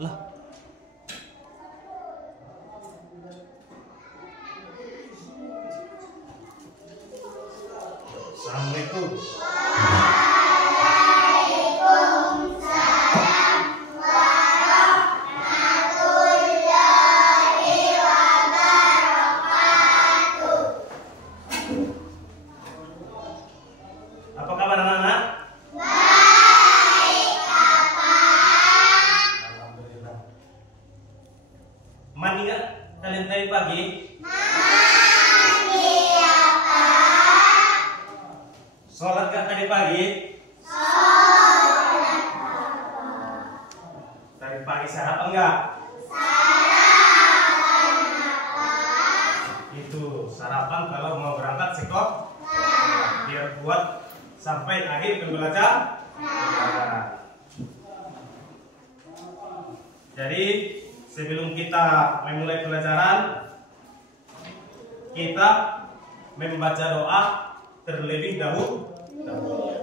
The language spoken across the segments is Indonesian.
Alah. Assalamualaikum. Apa kabar anak-anak? Baik, Bapak. Alhamdulillah. Mandi nggak kalian tadi pagi? Mandi ya, Pak. Sholat nggak tadi pagi? Sholat. Tadi pagi sarapan nggak? Sarapan, Pak. Itu sarapan kalau mau berangkat sekolah. Biar kuat sampai akhir pembelajaran. Jadi sebelum kita memulai pelajaran, kita membaca doa terlebih dahulu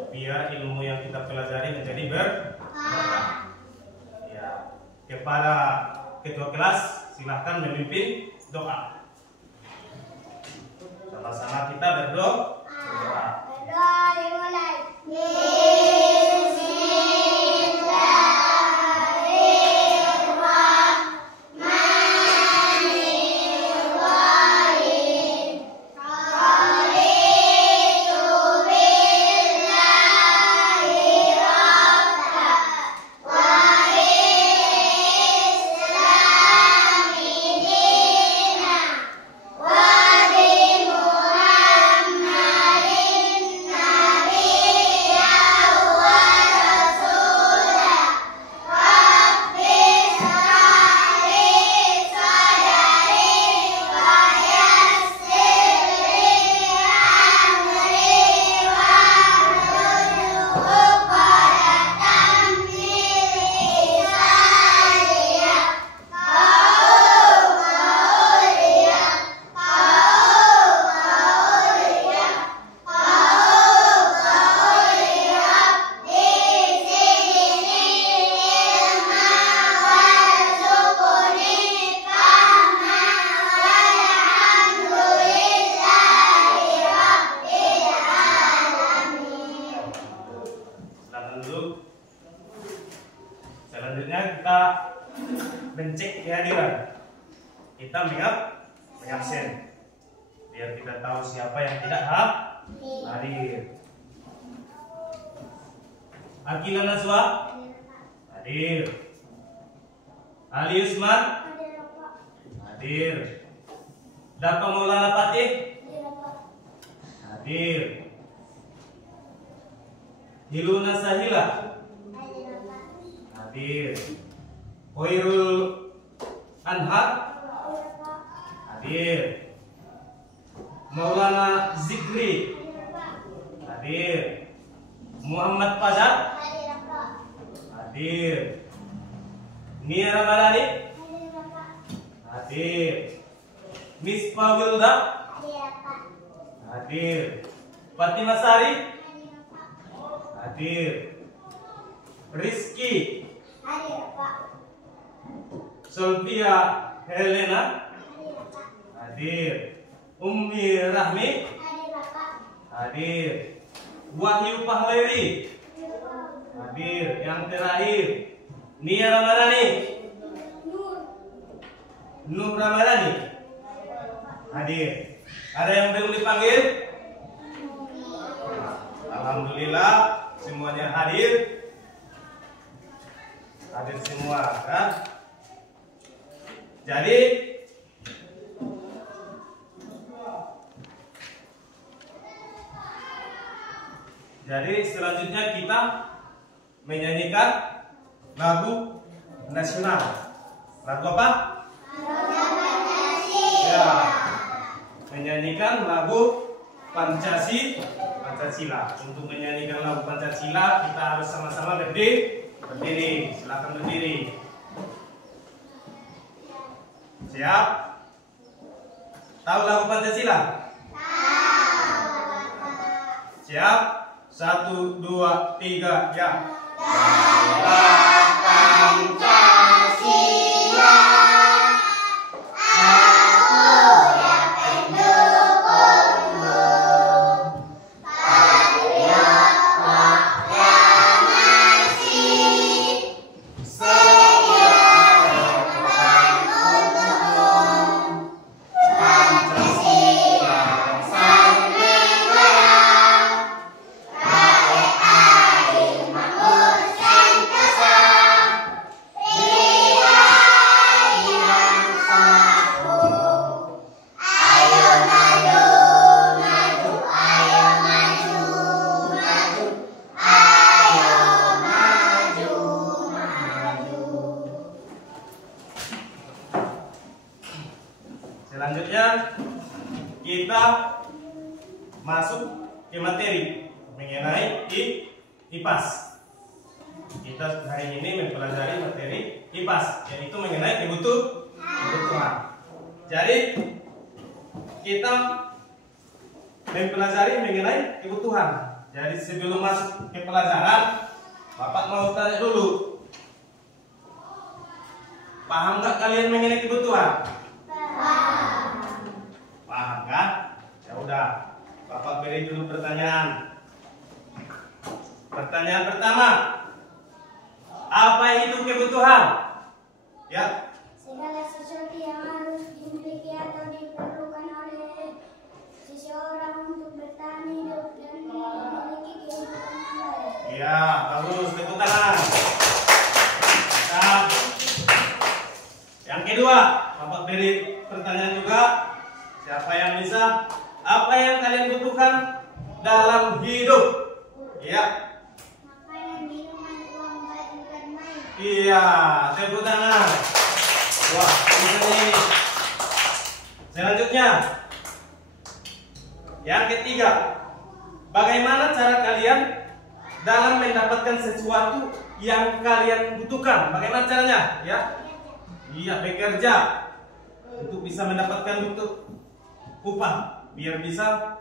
biar ilmu yang kita pelajari menjadi berkah. Ya, kepada ketua kelas silahkan memimpin doa. Sama-sama kita berdoa. Berdoa dimulai. Selanjutnya kita mencek kehadiran. Kita mengabsen biar kita tahu siapa yang tidak hadir. Akila Naswa hadir. Ali Usman hadir. Dato Maulana Fatih hadir. Hiluna Sahila hadir. Khairul Anhar hadir. Maulana Zikri hadir. Muhammad Fajar hadir. Nia Ramadhani hadir. Misbah Wilda hadir. Fatimah Sari hadir. Rizky Sofia Helena hadir. Ummi Rahmi hadir. Wahyu Pahlawi hadir. Yang terakhir Nia Ramadhani, Nur Ramadhani hadir. Ada yang belum dipanggil? Alhamdulillah semuanya hadir. Hadir semua kan? Jadi selanjutnya kita menyanyikan lagu nasional. Lagu apa? Ya, menyanyikan lagu Pancasila. Untuk menyanyikan lagu Pancasila kita harus sama-sama berdiri. Silakan berdiri. Siap? Tahu lagu Pancasila? Siap? 1, 2, 3, ya. Pancasila. Selanjutnya kita masuk ke materi mengenai IPAS. Kita hari ini mempelajari materi IPAS, yaitu mengenai kebutuhan. Jadi kita mempelajari mengenai kebutuhan. Jadi sebelum masuk ke pelajaran, Bapak mau tanya dulu, paham nggak kalian mengenai kebutuhan? Paham kan? Ya udah, Bapak beri dulu pertanyaan. Pertanyaan pertama, apa itu kebutuhan? Ya. Segala sesuatu yang harus dimiliki atau diperlukan oleh seseorang untuk bertahan hidup dan memiliki kehidupan yang baik. Iya, bagus, tepuk tangan. Nah, yang kedua, Bapak beri pertanyaan juga. Siapa yang bisa? Apa yang kalian butuhkan dalam hidup? Iya. Makanan, minuman, uang, baju, dan main. Iya, tepuk tangan. Wah, ini. Selanjutnya, yang ketiga, bagaimana cara kalian dalam mendapatkan sesuatu yang kalian butuhkan? Bagaimana caranya? Ya, iya, bekerja untuk bisa mendapatkan upah, biar bisa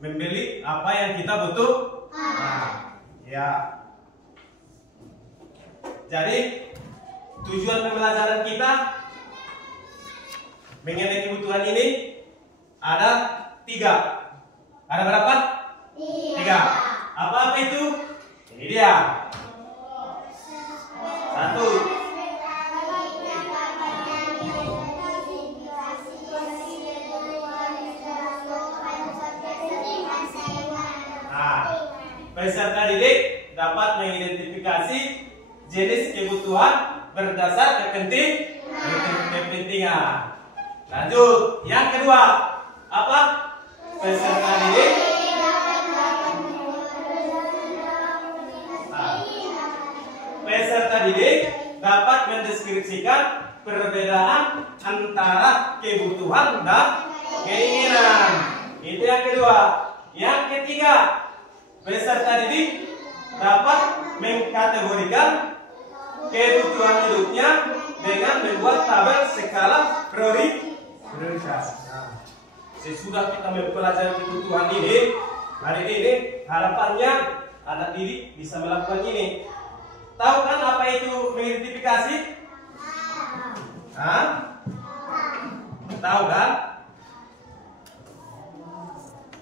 membeli apa yang kita butuh. Nah, ya. Jadi tujuan pembelajaran kita mengenai kebutuhan ini ada 3. Ada berapa? 3. Apa itu? Ini dia. 1. Peserta didik dapat mengidentifikasi jenis kebutuhan berdasar kepentingan. Lanjut, yang kedua, apa? Peserta didik dapat mendeskripsikan perbedaan antara kebutuhan dan keinginan. Itu yang kedua. Yang ketiga, peserta didik dapat mengkategorikan kebutuhan hidupnya dengan membuat tabel skala prioritas. Nah, sesudah kita mempelajari kebutuhan ini, hari ini harapannya anak didik bisa melakukan ini. Tahu kan apa itu mengidentifikasi? Hah? Tahu kan?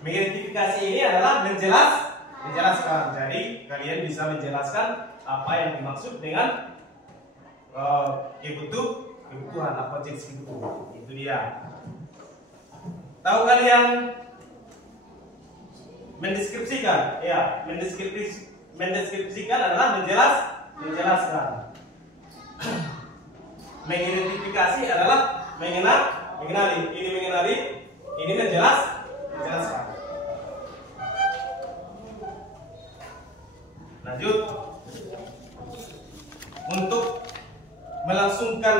Mengidentifikasi ini adalah menjelaskan. Jadi kalian bisa menjelaskan apa yang dimaksud dengan kebutuhan, apa jenis kebutuhan. Itu dia. Tahu kalian mendeskripsikan? Ya, mendeskripsikan adalah menjelaskan. Mengidentifikasi adalah mengenali. Ini mengenali, ini menjelaskan. Lanjut. Untuk melangsungkan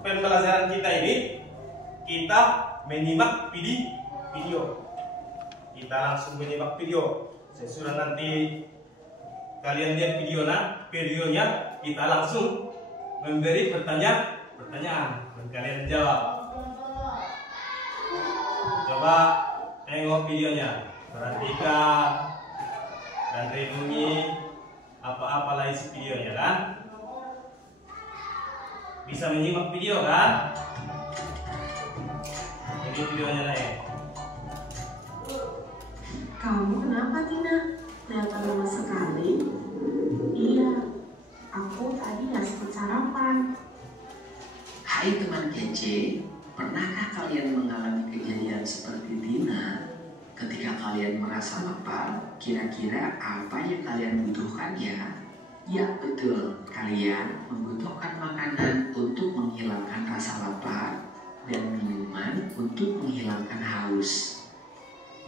pembelajaran kita ini, kita menyimak video. Kita langsung menyimak video. Sesudah nanti kalian lihat videonya, kita langsung memberi pertanyaan dan kalian jawab. Coba tengok videonya, perhatikan dan renungi apa-apa isi videonya kan? Bisa menyimak video kan? Ini videonya nih. Kamu kenapa, Tina? Kelihatan lemas sekali. Iya, aku tadi nggak sempat sarapan. Hai teman kece, pernahkah kalian mengalami kejadian seperti Tina? Ketika kalian merasa lapar, kira-kira apa yang kalian butuhkan ya? Ya betul, kalian membutuhkan makanan untuk menghilangkan rasa lapar dan minuman untuk menghilangkan haus.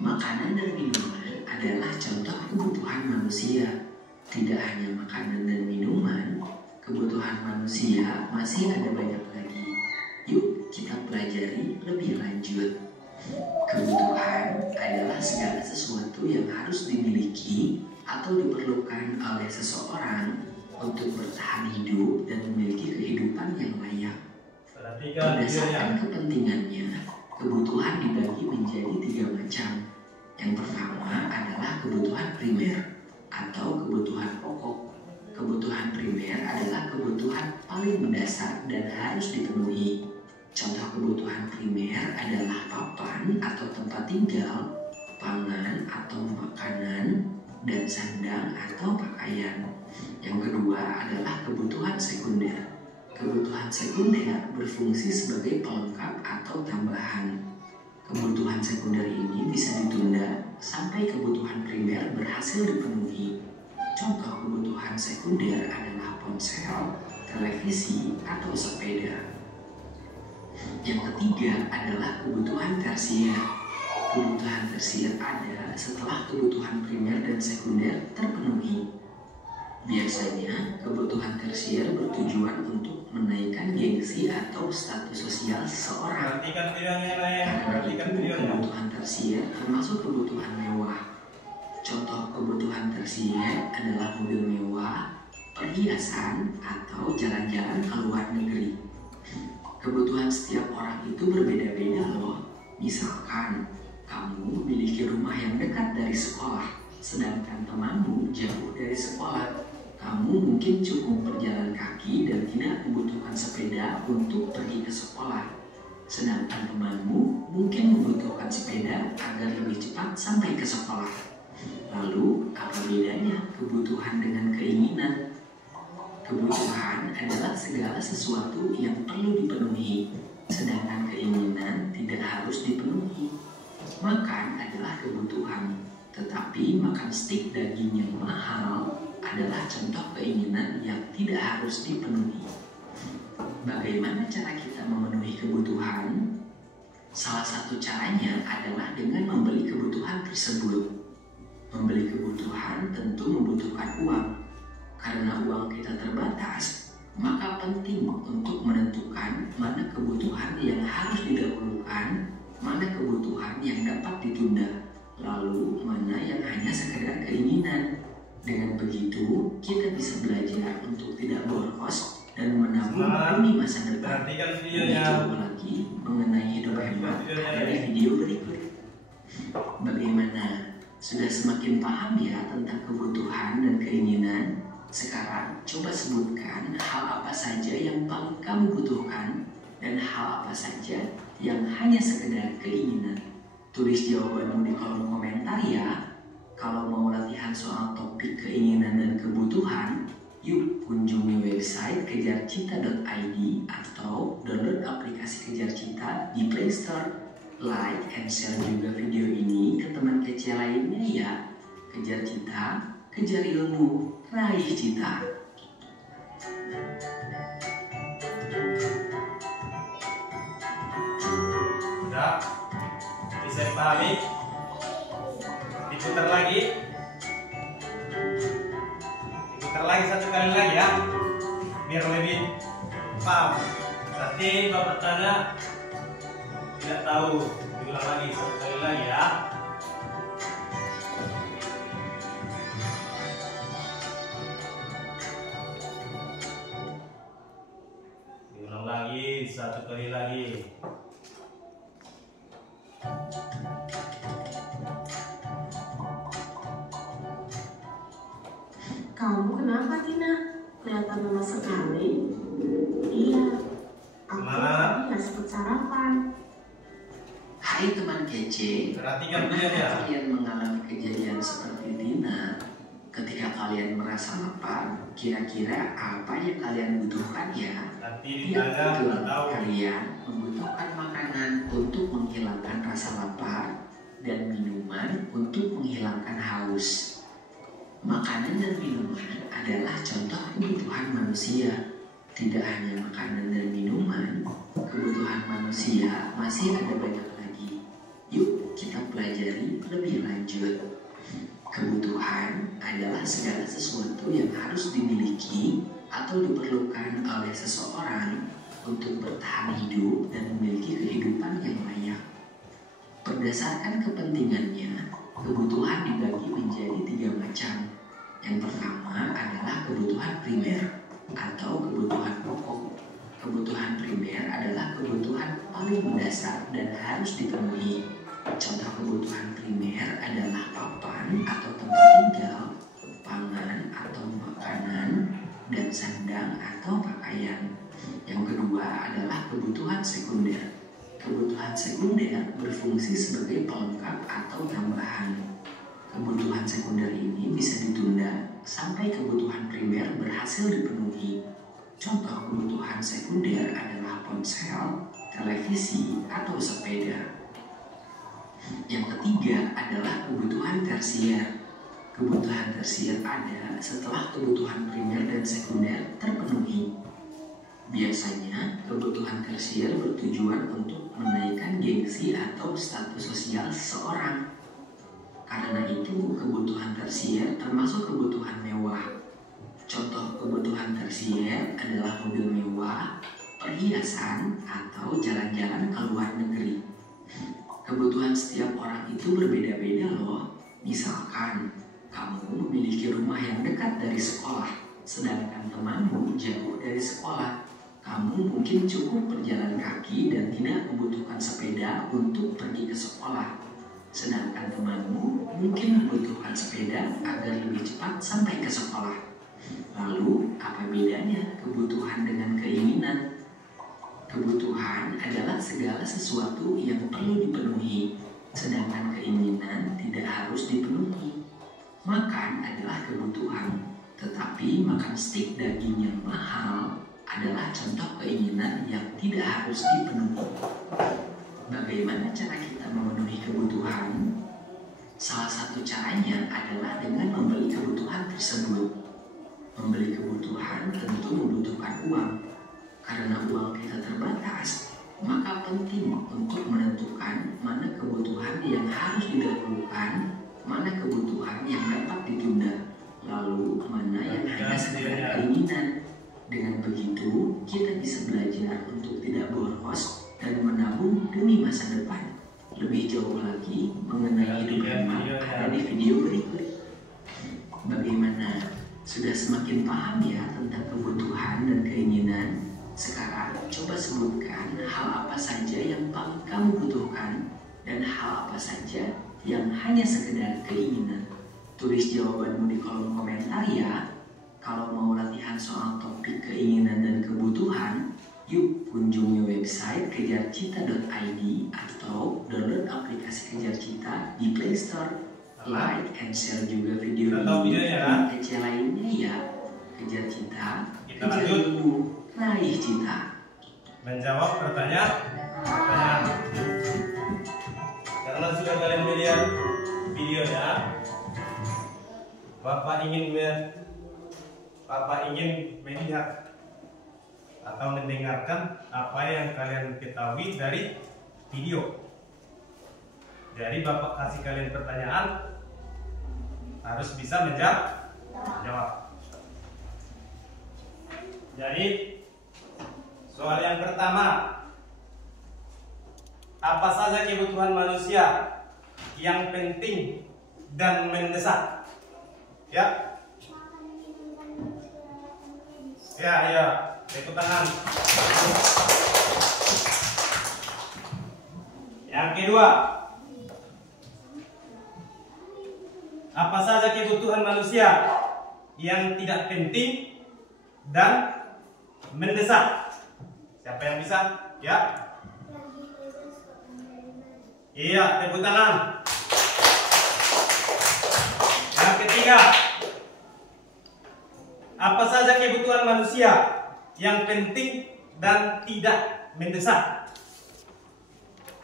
Makanan dan minuman adalah contoh kebutuhan manusia. Tidak hanya makanan dan minuman, kebutuhan manusia masih ada banyak lagi. Yuk kita pelajari lebih lanjut. Kebutuhan adalah segala sesuatu yang harus dimiliki atau diperlukan oleh seseorang untuk bertahan hidup dan memiliki kehidupan yang layak. Berdasarkan kepentingannya, kebutuhan dibagi menjadi 3 macam. Yang pertama adalah kebutuhan primer atau kebutuhan pokok. Kebutuhan primer adalah kebutuhan paling mendasar dan harus dipenuhi. Contoh kebutuhan primer adalah papan atau tempat tinggal, pangan atau makanan, dan sandang atau pakaian. Yang kedua adalah kebutuhan sekunder. Kebutuhan sekunder berfungsi sebagai pelengkap atau tambahan. Kebutuhan sekunder ini bisa ditunda sampai kebutuhan primer berhasil dipenuhi. Contoh kebutuhan sekunder adalah ponsel, televisi, atau sepeda. Yang ketiga adalah kebutuhan tersier. Kebutuhan tersier ada setelah kebutuhan primer dan sekunder terpenuhi. Biasanya, kebutuhan tersier bertujuan untuk menaikkan gengsi atau status sosial seseorang. Karena itu, kebutuhan tersier termasuk kebutuhan mewah. Contoh kebutuhan tersier adalah mobil mewah, perhiasan, atau jalan-jalan ke luar negeri. Kebutuhan setiap orang itu berbeda-beda loh. Misalkan, kamu memiliki rumah yang dekat dari sekolah, sedangkan temanmu jauh dari sekolah. Kamu mungkin cukup berjalan kaki dan tidak membutuhkan sepeda untuk pergi ke sekolah. Sedangkan temanmu mungkin membutuhkan sepeda agar lebih cepat sampai ke sekolah. Lalu, apa bedanya kebutuhan dengan keinginan? Kebutuhan adalah segala sesuatu yang perlu dipenuhi, sedangkan keinginan tidak harus dipenuhi. Makan adalah kebutuhan, tetapi makan stik daging yang mahal adalah contoh keinginan yang tidak harus dipenuhi. Bagaimana cara kita memenuhi kebutuhan? Salah satu caranya adalah dengan membeli kebutuhan tersebut. Membeli kebutuhan tentu membutuhkan uang. Karena uang kita terbatas, maka penting untuk menentukan mana kebutuhan yang harus didahulukan, mana kebutuhan yang dapat ditunda, lalu mana yang hanya sekedar keinginan. Dengan begitu, kita bisa belajar untuk tidak boros dan menabung demi masa depan. Lebih jauh lagi mengenai hidup hemat ada di video berikut. Bagaimana? Sudah semakin paham ya tentang kebutuhan dan keinginan? Sekarang coba sebutkan hal apa saja yang paling kamu butuhkan dan hal apa saja yang hanya sekedar keinginan. Tulis jawabanmu di kolom komentar ya. Kalau mau latihan soal topik keinginan dan kebutuhan, yuk kunjungi website kejarcita.id atau download aplikasi Kejar Cita di Play Store. Like and share juga video ini ke teman kece lainnya ya. Kejar Cita, kejar ilmu, raih cita. Udah? Bisa dipahami? Diputar lagi. Diputar lagi 1 kali lagi ya. Biar lebih paham. Berarti Bapak tanya tidak tahu. Diulang lagi 1 kali lagi ya. Diulang lagi 1 kali lagi. Kamu kenapa, Tina? Kelihatan lemas sekali. Iya, aku tadi nggak sempat sarapan. Hai teman kece, Perhatikan pernahkah dia ya. kalian mengalami kejadian seperti Tina? Ketika kalian merasa lapar, kira-kira apa yang kalian butuhkan ya? Nanti Ya ditanya betul, nggak tahu. kalian membutuhkan makanan untuk menghilangkan rasa lapar dan minuman untuk menghilangkan haus. Makanan dan minuman adalah contoh kebutuhan manusia. Tidak hanya makanan dan minuman, kebutuhan manusia masih ada banyak lagi. Yuk kita pelajari lebih lanjut. Kebutuhan adalah segala sesuatu yang harus dimiliki atau diperlukan oleh seseorang untuk bertahan hidup dan memiliki kehidupan yang layak. Berdasarkan kepentingannya, kebutuhan dibagi menjadi 3 macam. Yang pertama adalah kebutuhan primer atau kebutuhan pokok. Kebutuhan primer adalah kebutuhan paling mendasar dan harus dipenuhi. Contoh kebutuhan primer adalah papan atau tempat tinggal, pangan atau makanan, dan sandang atau pakaian. Yang kedua adalah kebutuhan sekunder. Kebutuhan sekunder berfungsi sebagai pelengkap atau tambahan. Kebutuhan sekunder ini bisa ditunda sampai kebutuhan primer berhasil dipenuhi. Contoh kebutuhan sekunder adalah ponsel, televisi, atau sepeda. Yang ketiga adalah kebutuhan tersier. Kebutuhan tersier ada setelah kebutuhan primer dan sekunder terpenuhi. Biasanya, kebutuhan tersier bertujuan untuk menaikkan gengsi atau status sosial seseorang. Karena itu, kebutuhan tersier termasuk kebutuhan mewah. Contoh kebutuhan tersier adalah mobil mewah, perhiasan, atau jalan-jalan ke luar negeri. Kebutuhan setiap orang itu berbeda-beda loh. Misalkan, kamu memiliki rumah yang dekat dari sekolah, sedangkan temanmu jauh dari sekolah. Kamu mungkin cukup berjalan kaki dan tidak membutuhkan sepeda untuk pergi ke sekolah. Sedangkan temanmu mungkin membutuhkan sepeda agar lebih cepat sampai ke sekolah. Lalu, apa bedanya kebutuhan dengan keinginan? Kebutuhan adalah segala sesuatu yang perlu dipenuhi, sedangkan keinginan tidak harus dipenuhi. Makan adalah kebutuhan, tetapi makan stik daging yang mahal adalah contoh keinginan yang tidak harus dipenuhi. Bagaimana cara kita memenuhi kebutuhan? Salah satu caranya adalah dengan membeli kebutuhan tersebut. Membeli kebutuhan tentu membutuhkan uang. Karena uang kita terbatas, maka penting untuk menentukan mana kebutuhan yang harus didahulukan, mana kebutuhan yang dapat ditunda, lalu mana yang hanya sekedar keinginan. Dengan begitu, kita bisa belajar untuk tidak boros dan menabung demi masa depan. Lebih jauh lagi mengenai hidup hemat ada di video berikut. Bagaimana? Sudah semakin paham ya tentang kebutuhan dan keinginan? Sekarang coba sebutkan hal apa saja yang paling kamu butuhkan dan hal apa saja yang hanya sekedar keinginan. Tulis jawabanmu di kolom komentar ya. Kalau mau latihan soal topik keinginan dan kebutuhan, yuk kunjungi website kejarcita.id atau download aplikasi Kejar Cita di Play Store. Like and share juga video ini di kecil lainnya ya. Kejar Cita, kejar ilmu, raih cita. Menjawab pertanyaan. Karena sudah kalian melihat videonya, Bapak ingin melihat atau mendengarkan apa yang kalian ketahui dari video. Jadi Bapak kasih kalian pertanyaan, harus bisa menjawab. Jadi soal yang pertama, apa saja kebutuhan manusia yang penting dan mendesak? Ya. Ya, tepuk tangan. Yang kedua, apa saja kebutuhan manusia yang tidak penting dan mendesak? Siapa yang bisa? Ya. Iya, tepuk tangan. Yang ketiga, apa saja kebutuhan manusia yang penting dan tidak mendesak?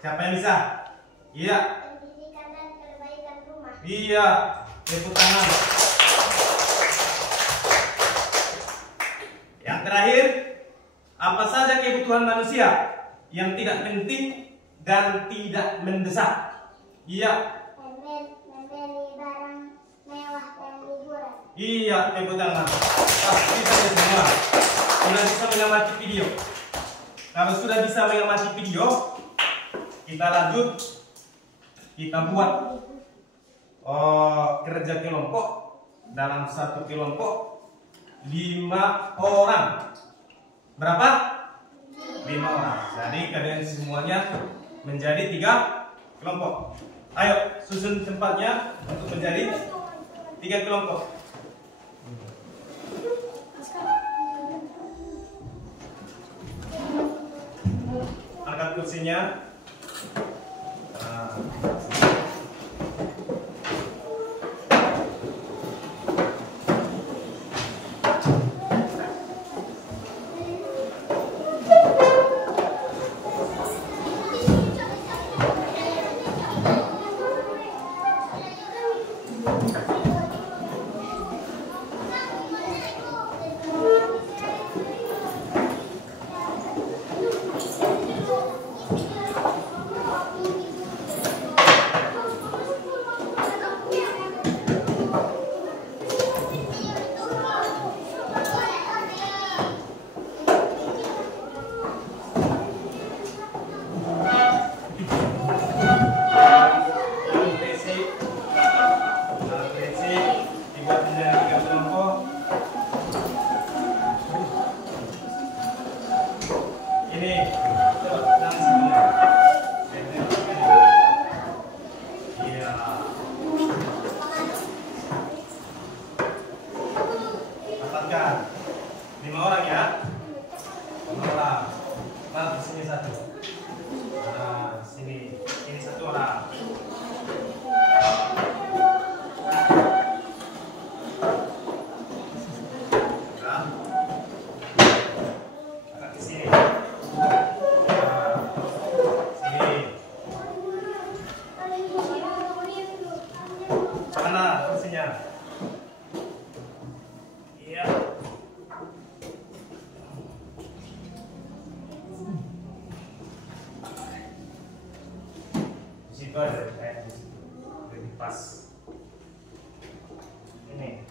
Siapa yang bisa? Iya. Pendidikan dan perbaikan rumah. Iya, tepuk tangan. Yang terakhir, apa saja kebutuhan manusia yang tidak penting dan tidak mendesak? Iya. Membeli barang mewah dan liburan. Iya, tepuk tangan. Pasti saja semua. Sudah bisa mengamati video. Kalau sudah bisa mengamati video, kita lanjut. Kita buat kerja kelompok. Dalam satu kelompok 5 orang. Berapa? 5 orang. Jadi kalian semuanya menjadi 3 kelompok. Ayo susun tempatnya untuk menjadi 3 kelompok. Angkat kursinya. Lebih pas ini.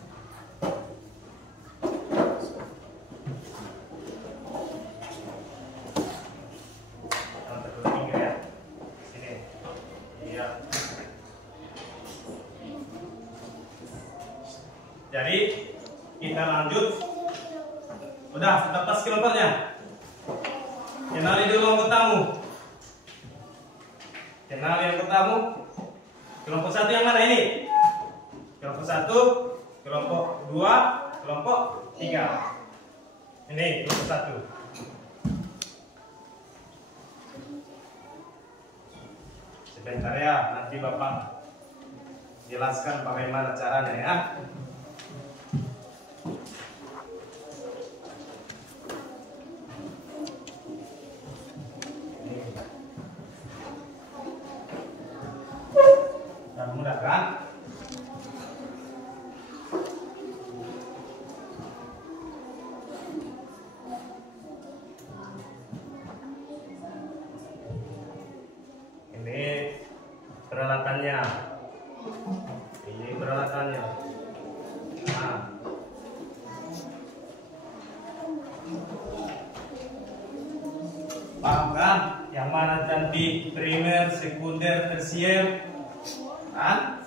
Ya. Sini. Iya. Jadi kita lanjut. Udah pas kelompoknya. Kenali dulu anggotamu. Kenal yang pertama. Kelompok 1 yang mana ini? Kelompok 1, kelompok 2, kelompok 3. Ini kelompok 1. Sebentar ya, nanti Bapak jelaskan bagaimana caranya ya. Mudah kan? Ini peralatannya. Ini peralatannya. Nah. Paham kan? Yang mana nanti primer, sekunder, tersier? Kan?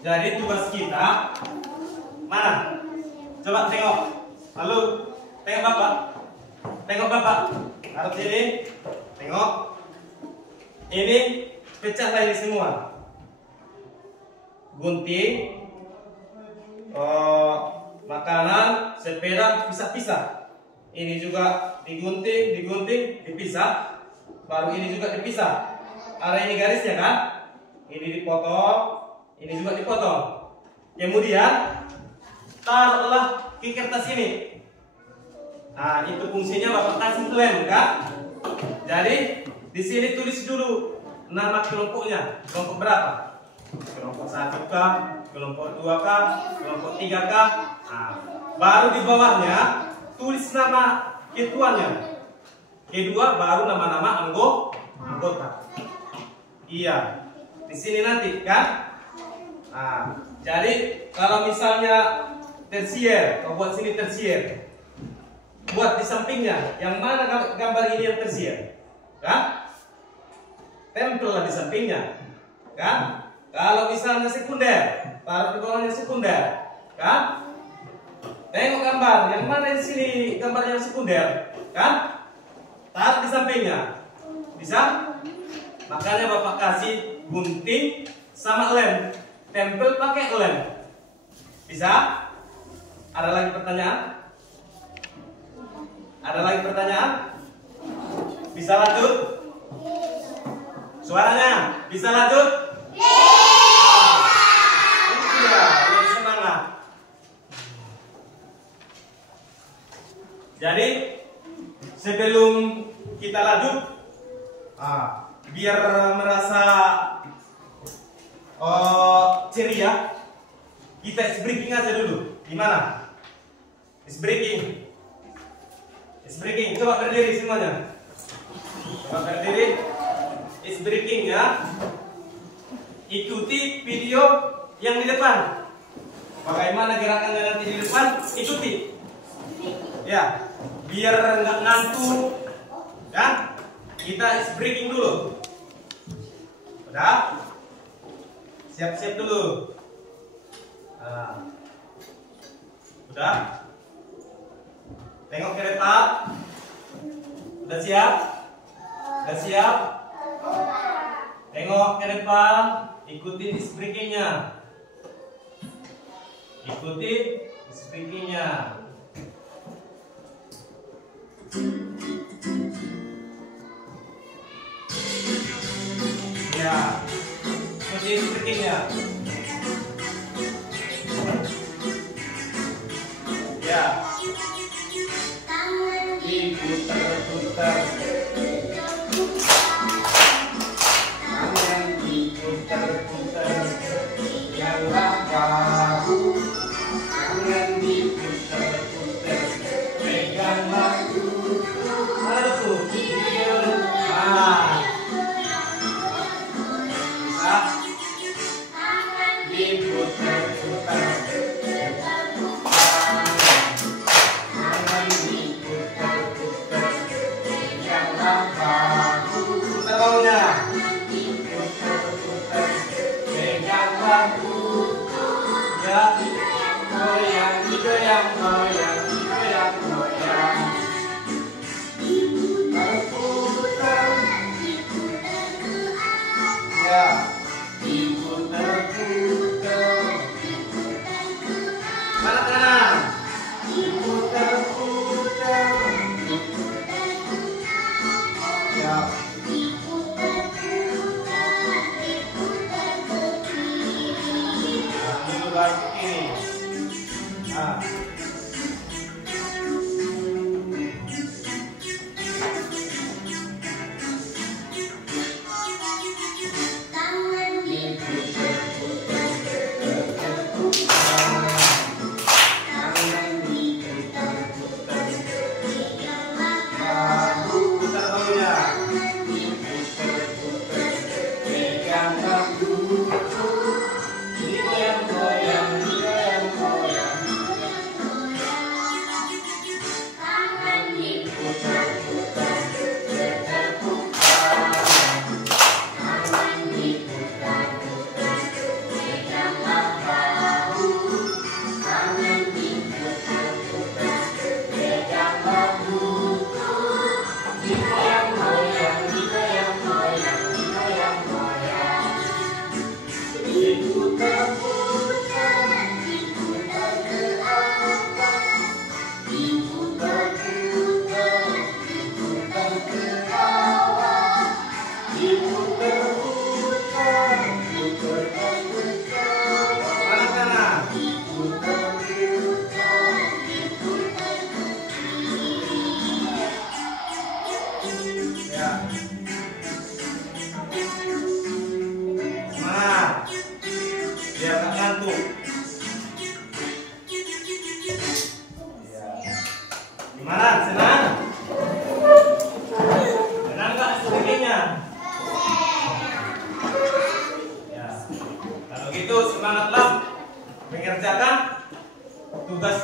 Jadi tugas kita mana? Coba tengok. Lalu tengok Bapak. Tengok Bapak. Harus sini. Tengok. Ini pecahlah ini semua. Gunting, makanan, sepeda pisah-pisah. Ini juga digunting, dipisah. Baru ini juga dipisah. Ada ini garisnya kan? Ini dipotong, ini juga dipotong. Kemudian taruhlah ke kertas ini. Nah, itu fungsinya Bapak kasih lem kan? Jadi di sini tulis dulu nama kelompoknya. Kelompok berapa? Kelompok 1 kah? Kelompok 2 kah? Kelompok 3 kah? Nah, baru di bawahnya tulis nama ketuanya. Kedua baru nama-nama anggota. Iya, di sini nanti kan. Nah, jadi kalau misalnya tersier. Kau buat sini tersier. Buat di sampingnya. Yang mana gambar ini yang tersier? Kan? Tempel di sampingnya. Kan? Kalau misalnya sekunder, taruh di bawahnya sekunder. Kan? Tengok gambar. Yang mana di sini gambar yang sekunder? Kan? Taruh di sampingnya. Bisa? Makanya Bapak kasih gunting sama lem. Tempel pakai lem. Bisa? Ada lagi pertanyaan? Ada lagi pertanyaan? Bisa lanjut? Suaranya bisa lanjut? Iya, lebih semangat. Jadi sebelum kita lanjut, biar merasa ceria, kita ice breaking aja dulu. Gimana? Ice breaking. Ice breaking. Coba berdiri semuanya. Coba berdiri. Ice breaking ya. Ikuti video yang di depan. Bagaimana gerakannya nanti di depan? Ikuti. Ya, biar nggak ngantuk. Ya, kita ice breaking dulu. Udah? Siap-siap dulu. Udah? Tengok ke depan. Udah siap? Udah siap? Tengok ke depan. Ikuti ice breakingnya. Ikuti ice breakingnya. Ya, ikuti ice breakingnya. Ya, diputar-putar. Tangan diputar-putar. Jangan bahu. Tangan diputar-putar. Pegang lagu. Mana tuh? Bisa? Diputar-putar.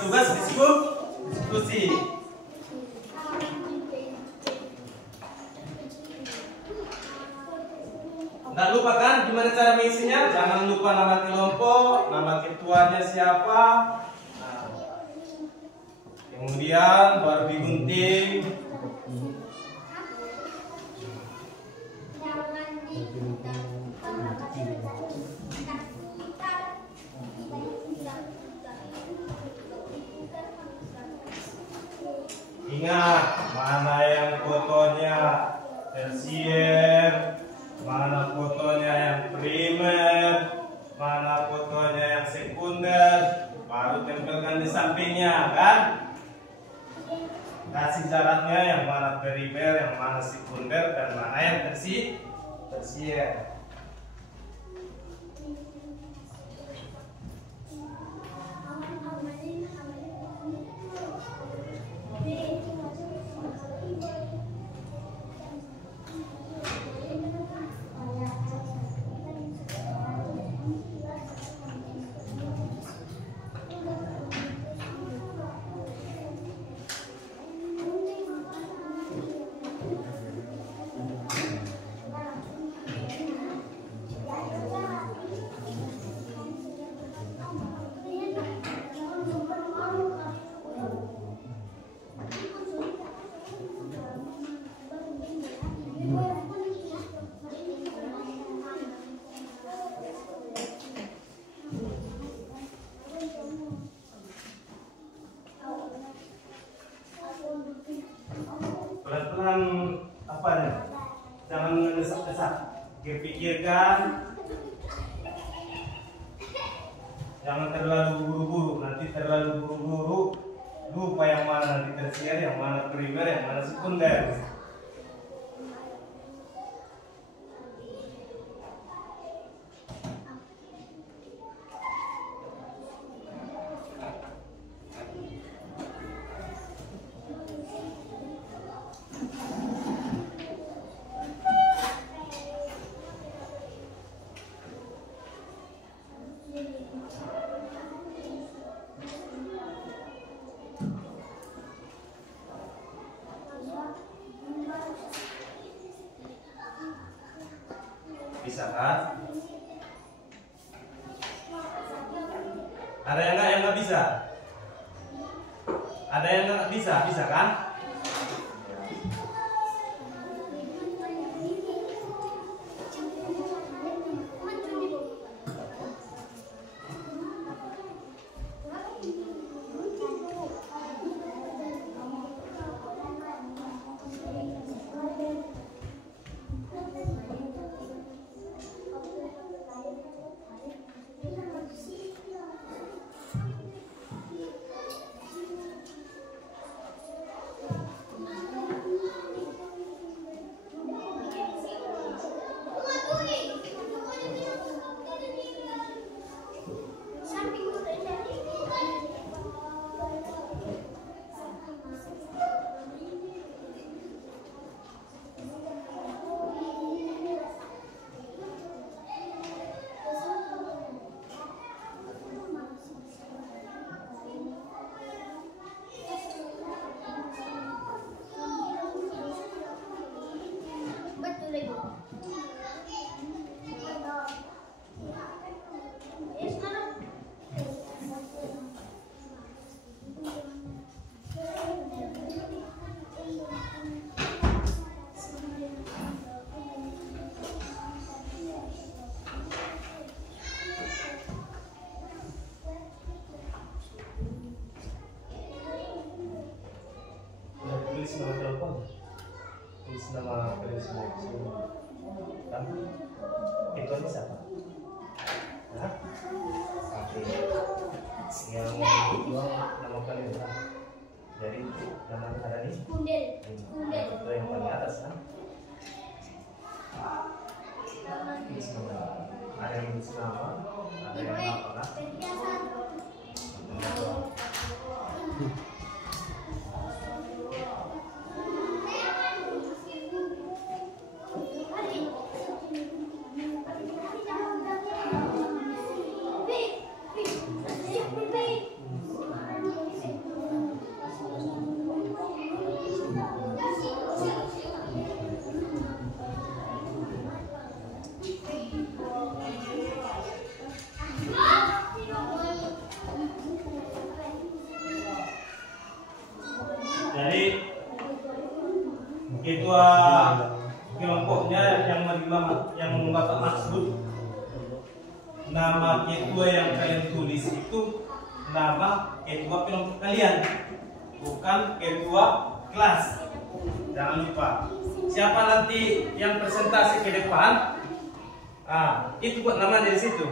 tugas diskusi. Nggak lupa kan gimana cara mengisinya? Jangan lupa nama kelompok, nama ketuanya siapa. Nah, kemudian baru digunting. Ingat, mana yang fotonya tersier, mana fotonya yang primer, mana fotonya yang sekunder, baru tempelkan di sampingnya, kan? Kasih jaraknya yang mana primer, yang mana sekunder, dan mana yang tersier. Pelan-pelan apa nih? Jangan mendesak-desak. Pikirkan. Jangan terlalu buru-buru. Nanti terlalu buru-buru lupa yang mana nanti tersier, yang mana primer, yang mana sekunder. Bisa kan? Ada yang nggak bisa? Ada yang nggak bisa kan? Tulis nama telepon, tulis nama tulisnya di sini. Kamu itu aja siapa? Hah? Oke. Yang kedua nama kalian berapa? Jadi nama ada di Kundel. Itu yang paling atas kan? Tulis nama. Ada yang tulis nama, ada yang apa kan? ketua kelompoknya yang menerima yang Bapak maksud. Nama ketua yang kalian tulis itu nama ketua kelompok kalian, bukan ketua kelas. Jangan lupa. Siapa nanti yang presentasi ke depan, itu buat namanya di situ.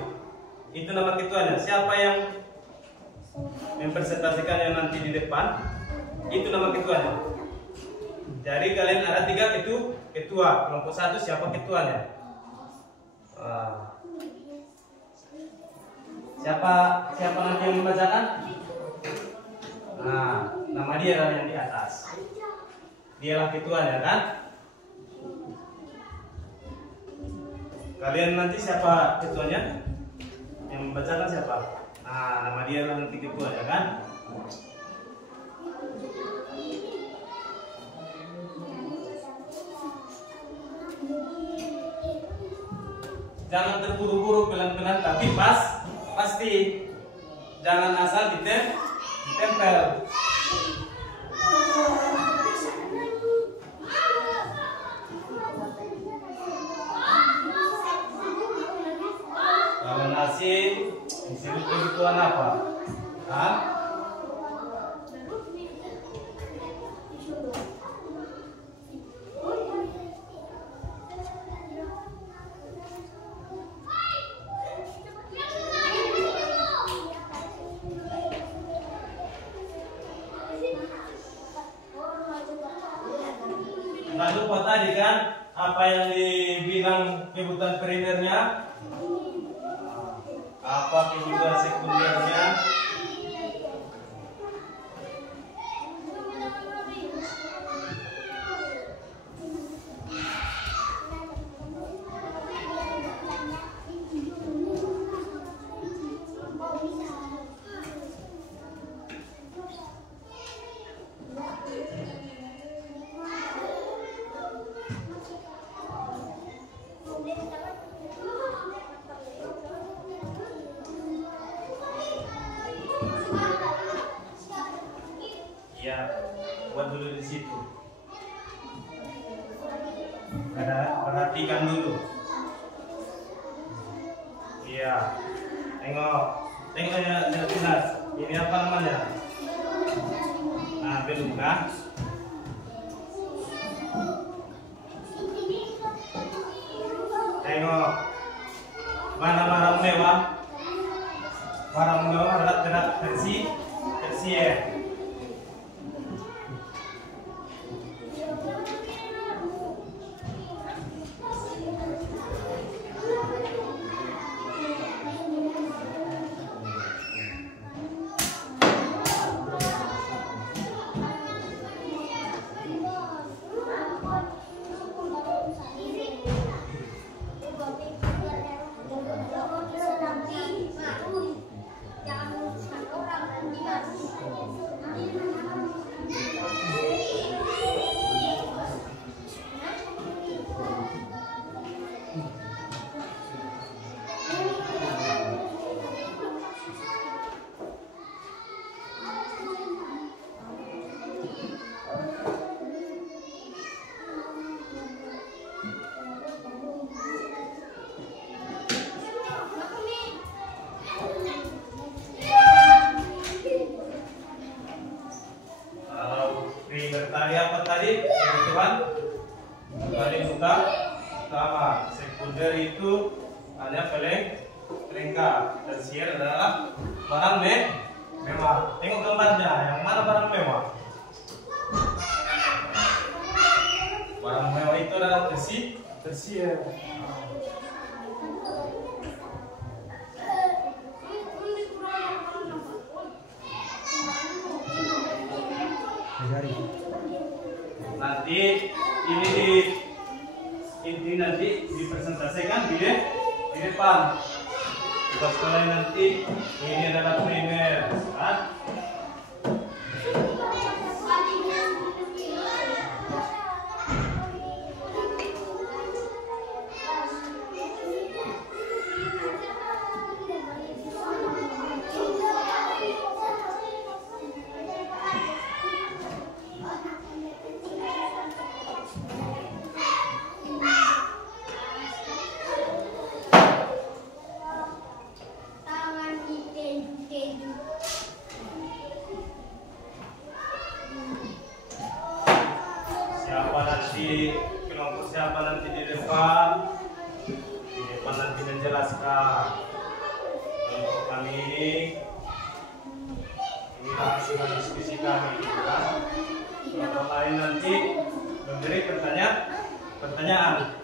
Itu nama ketuanya. Siapa yang mempresentasikannya nanti di depan, itu nama ketuanya. Jadi kalian ada 3 ketua. Kelompok 1 siapa ketuanya? Siapa nanti yang membacakan? Nama dia lah yang di atas. Dialah ketuanya kan? Kalian nanti siapa ketuanya? Yang membacakan siapa? Nama dia lah nanti ketuanya kan? Jangan terburu-buru, pelan-pelan, tapi pasti. Jangan asal ditempel. Kalau nasi disebut kebutuhan apa? Nggak lupa tadi kan apa yang dibilang kebutuhan primernya, apa kebutuhan sekundernya. Ya, buat dulu di situ. Perhatikan dulu. Iya, tengok ya jelas. Ini apa namanya? Belum kan? Tengok mana barang mewah. Barang mewah berat bersih ya. Tadi apa tadi? Kebutuhan paling utama. Sekunder itu hanya pelengkap. Tersier adalah barang mewah. Tengok gambarnya, yang mana barang mewah? Barang mewah itu adalah tersier. Nanti ini nanti dipresentasikan di depan. Tugas kalian nanti ini adalah primer, kan? Jadi kelompok siapa nanti di depan? Di depan nanti menjelaskan. Kelompok kami ini hasil diskusi kami, kan? Kelompok lain nanti memberi pertanyaan.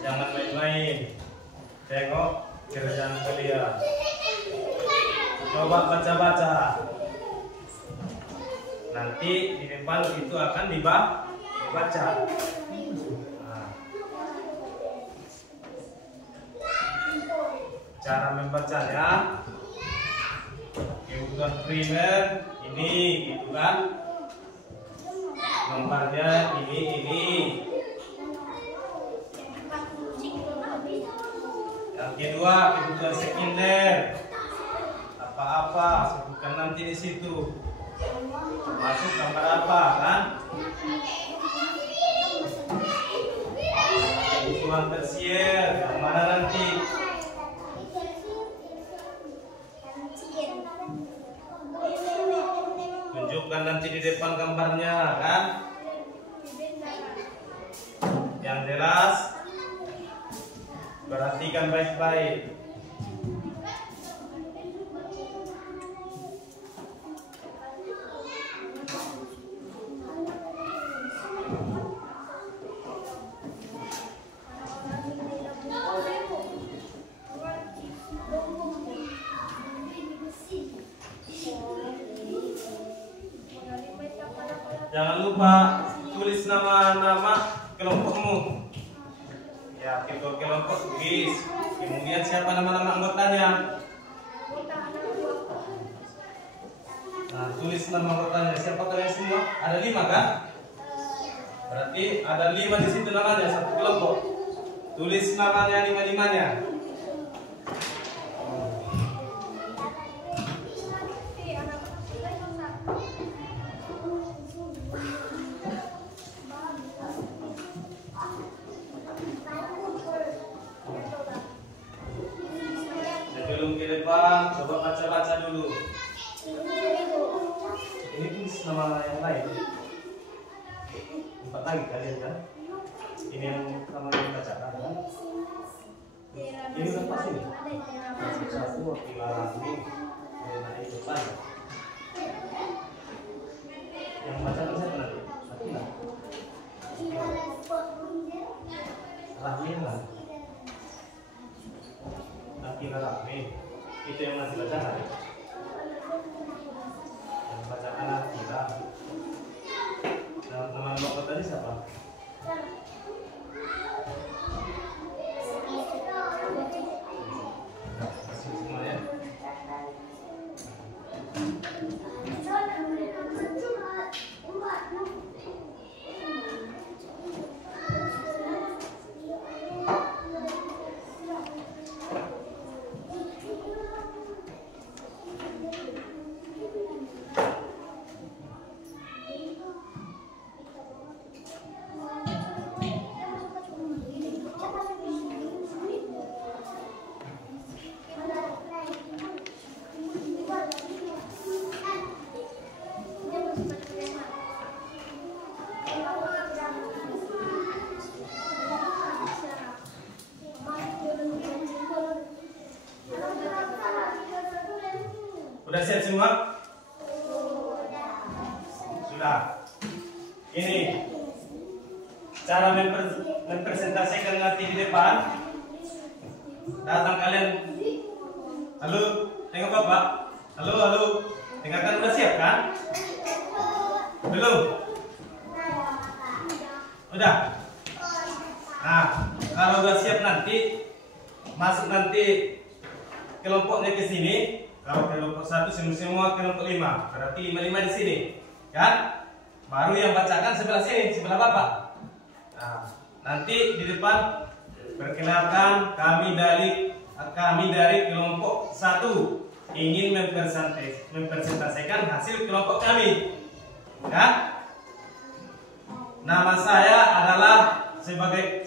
Jangan main-main. Tengok kerjaan kalian. Coba baca-baca. Nanti di depan itu akan dibaca. Nah. Cara membacanya, kebutuhan primer ini, gitu kan? Gambarnya ini. Yang kedua, kebutuhan sekunder. Apa-apa, sebutkan nanti di situ. Masuk gambar apa, kan? Kebutuhan tersier, yang mana nanti? Tunjukkan nanti di depan gambarnya, kan? Yang jelas, perhatikan baik-baik. Jangan lupa tulis nama-nama kelompokmu. Ya, kelompok tulis. Kemudian siapa nama-nama anggotanya. Nah, tulis nama anggotanya. Siapa kalian semua? Ada 5 kan? Berarti ada 5 di situ namanya, satu kelompok. Tulis namanya 5-5-nya. Sebelum ke depan, coba baca-baca dulu. Ini tulis nama yang lain. 4 lagi kalian kan? Ini yang nama yang bacakan kan? Ini udah pas ini. Satu Pilarami, dari depan. Yang bacakan siapa nanti? Sakina. Rahmina. Sakina Rahmi. Itu yang masih bacakan. Yang bacakan Sakina. Nama kelompok tadi siapa? Kasih semua ya. Udah siap semua? Sudah. Ini cara mempresentasikan nanti di depan. Datang kalian. Halo, tengok Bapak. Halo, halo. Dengarkan, udah siap kan? Belum? Udah? Nah, kalau udah siap nanti masuk nanti kelompoknya ke sini. Kalau kelompok 1 semua kelompok 5, berarti 5 di sini, kan? Baru yang bacakan sebelah sini, sebelah Bapak. Nah, nanti di depan perkenalkan kami dari kelompok 1 ingin mempresentasikan hasil kelompok kami, kan? Nama saya adalah sebagai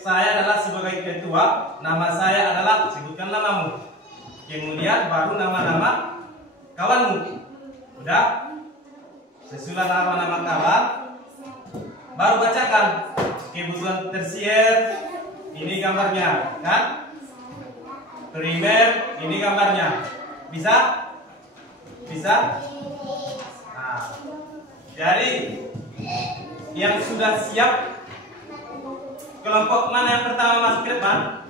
ketua. Nama saya adalah, sebutkan namamu. Kemudian baru nama-nama kawanmu. Udah? Sesudah nama-nama kawan, baru bacakan kebutuhan tersier. Ini gambarnya, kan? Primer, ini gambarnya. Bisa? Bisa? Nah, jadi yang sudah siap, kelompok mana yang pertama masuk ke depan?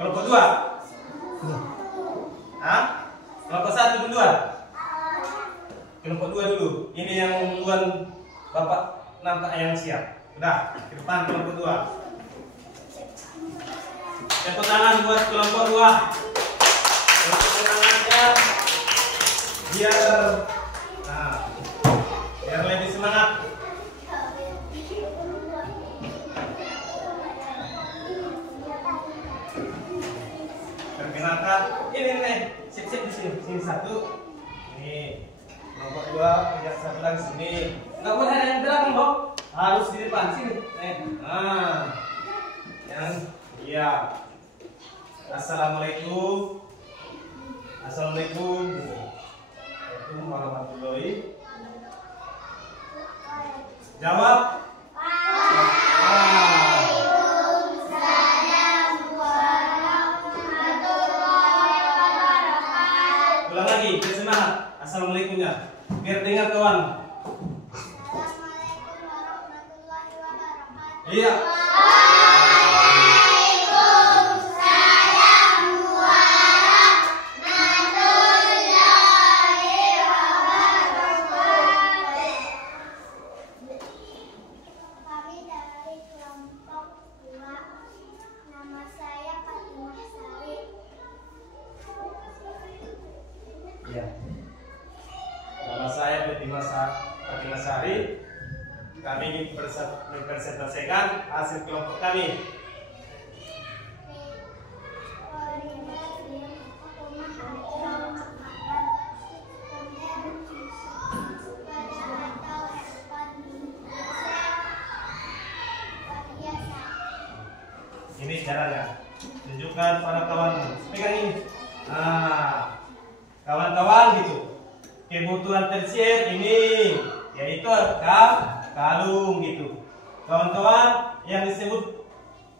Kelompok 2. Hah? Kelompok 1 duluan? Kelompok 2 dulu. Ini yang duluan Bapak nampak yang siap. Udah, ke depan kelompok 2. Tepuk tangan buat kelompok 2. Tepuk tangannya biar lebih semangat. Perkenalkan, ini nih, sip di sini 1. Ini kelompok 2, yang satu lagi sini. Enggak boleh ada yang belakang, Bob. Harus di depan sini. Nah, yang iya. Assalamualaikum. Assalamualaikum. Waalaikumsalam warahmatullahi. Jawab. Ulang lagi, biar semangat. Assalamualaikumnya, biar dengar kawan. Assalamualaikum warahmatullahi wabarakatuh. Iya. Nama saya Fatimah Sari. Kami ingin mempresentasikan hasil kelompok kami. Ini caranya. Tunjukkan pada kawanmu. Pegang ini. Nah, kawan-kawan gitu. Kebutuhan tersier ini yaitu kalung gitu. Kawan-kawan yang disebut